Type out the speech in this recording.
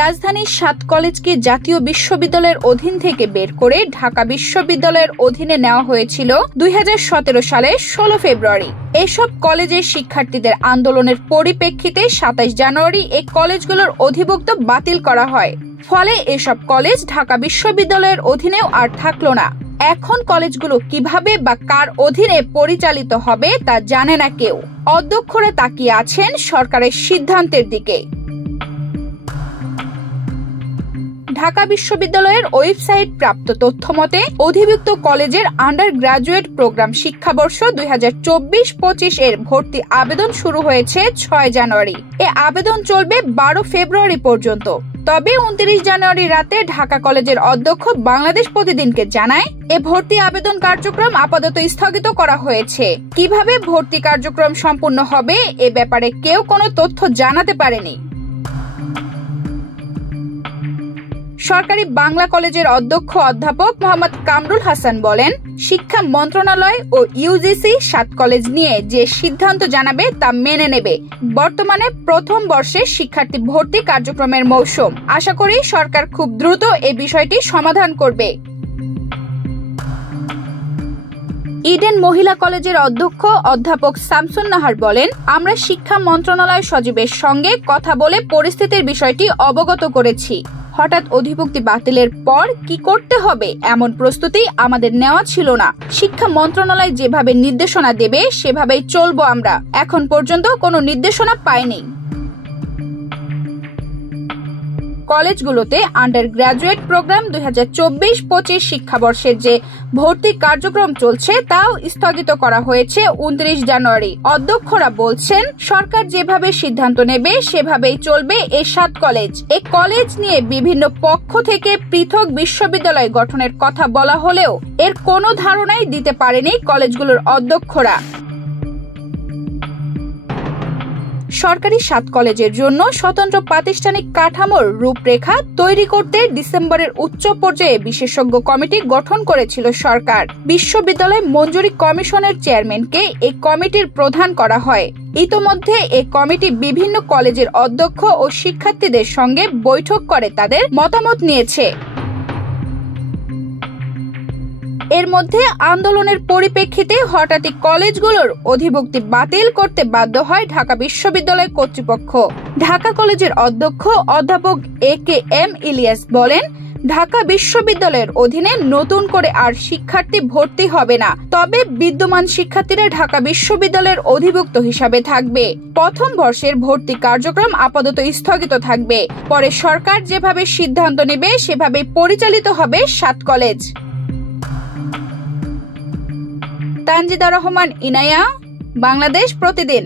রাজধানীর 7 কলেজকে জাতীয় বিশ্ববিদ্যালয়ের অধীন থেকে বের করে ঢাকা বিশ্ববিদ্যালয়ের অধীনে নেওয়া হয়েছিল 2017 সালের 16 ফেব্রুয়ারি। এসব কলেজের শিক্ষার্থীদের আন্দোলনের পরিপ্রেক্ষিতে 27 জানুয়ারি এই কলেজগুলোর অধিভুক্ত বাতিল করা হয়। ফলে এসব কলেজ ঢাকা বিশ্ববিদ্যালয়ের অধীনেও আর থাকলো না। এখন কলেজগুলো কিভাবে বা কার অধীনে পরিচালিত হবে তা জানে না কেউ। অধ্যক্ষরা তাকিয়ে আছেন সরকারের সিদ্ধান্তের দিকে। ঢাকা বিশ্ববিদ্যালয়ের ওয়েবসাইট প্রাপ্ত তথ্য মতে অধিভুক্ত কলেজের আন্ডার গ্রাজুয়েট প্রোগ্রাম শিক্ষাবর্ষ 2024-25 এর ভর্তি আবেদন শুরু হয়েছে 6 জানুয়ারি। এ আবেদন চলবে 12 ফেব্রুয়ারি পর্যন্ত। তবে 29 জানুয়ারি রাতে ঢাকা কলেজের অধ্যক্ষ বাংলাদেশ প্রতিদিনকে জানায় এ ভর্তি আবেদন কার্যক্রম আপাতত স্থগিত করা হয়েছে। কিভাবে ভর্তি কার্যক্রম সম্পূর্ণ হবে এ ব্যাপারে কেউ কোনো তথ্য জানাতে পারেনি। সরকারি বাংলা কলেজের অধ্যক্ষ অধ্যাপক মোহাম্মদ কামরুল হাসান বলেন, শিক্ষা মন্ত্রণালয় ও ইউজিসি 7 কলেজ নিয়ে যে সিদ্ধান্ত জানাবে তা মেনে নেবে। বর্তমানে প্রথম বর্ষে শিক্ষার্থী ভর্তি কার্যক্রমের মৌসুম। আশা করি সরকার খুব দ্রুত এই বিষয়টি সমাধান করবে। ইডেন মহিলা কলেজের অধ্যক্ষ অধ্যাপক শামসুন নাহার বলেন, আমরা শিক্ষা মন্ত্রণালয় সচিবের সঙ্গে কথা বলে পরিস্থিতির বিষয়টি অবগত করেছি। হঠাৎ অধিভুক্তি বাতিলের পর কি করতে হবে এমন প্রস্তুতি আমাদের নেওয়া ছিল না। শিক্ষা মন্ত্রণালয় যেভাবে নির্দেশনা দেবে সেভাবেই চলবো। আমরা এখন পর্যন্ত কোনো নির্দেশনা পাইনি। কলেজগুলোতে আন্ডার গ্রাজুয়েট প্রোগ্রাম 2024-25 শিক্ষাবর্ষের যে ভর্তি কার্যক্রম চলছে তাও স্থগিত করা হয়েছে 29 জানুয়ারি। অধ্যক্ষরা বলছেন, সরকার যেভাবে সিদ্ধান্ত নেবে সেভাবেই চলবে এই 7 কলেজ। এই কলেজ নিয়ে বিভিন্ন পক্ষ থেকে পৃথক বিশ্ববিদ্যালয় গঠনের কথা বলা হলেও এর কোনো ধারণাই দিতে পারেনি কলেজগুলোর অধ্যক্ষরা। সরকারি 7 কলেজের জন্য স্বতন্ত্র প্রাতিষ্ঠানিক কাঠামোর রূপরেখা তৈরি করতে ডিসেম্বরের উচ্চ পর্যায়ে বিশেষজ্ঞ কমিটি গঠন করেছিল সরকার। বিশ্ববিদ্যালয় মঞ্জুরি কমিশনের চেয়ারম্যানকে এই কমিটির প্রধান করা হয়। ইতোমধ্যে এই কমিটি বিভিন্ন কলেজের অধ্যক্ষ ও শিক্ষার্থীদের সঙ্গে বৈঠক করে তাদের মতামত নিয়েছে। এর মধ্যে আন্দোলনের পরিপ্রেক্ষিতে হঠাৎই কলেজগুলোর অধিভুক্তি বাতিল করতে বাধ্য হয় ঢাকা বিশ্ববিদ্যালয় কর্তৃপক্ষ। ঢাকা কলেজের অধ্যক্ষ অধ্যাপক AKM ইলিয়াস বলেন, ঢাকা বিশ্ববিদ্যালয়ের অধীনে নতুন করে আর শিক্ষার্থী ভর্তি হবে না। তবে বিদ্যমান শিক্ষার্থীরা ঢাকা বিশ্ববিদ্যালয়ের অধিভুক্ত হিসাবে থাকবে। প্রথম বর্ষের ভর্তি কার্যক্রম আপাতত স্থগিত থাকবে। পরে সরকার যেভাবে সিদ্ধান্ত নেবে সেভাবেই পরিচালিত হবে 7 কলেজ। তানজিদা রহমান ইনায়া, বাংলাদেশ প্রতিদিন।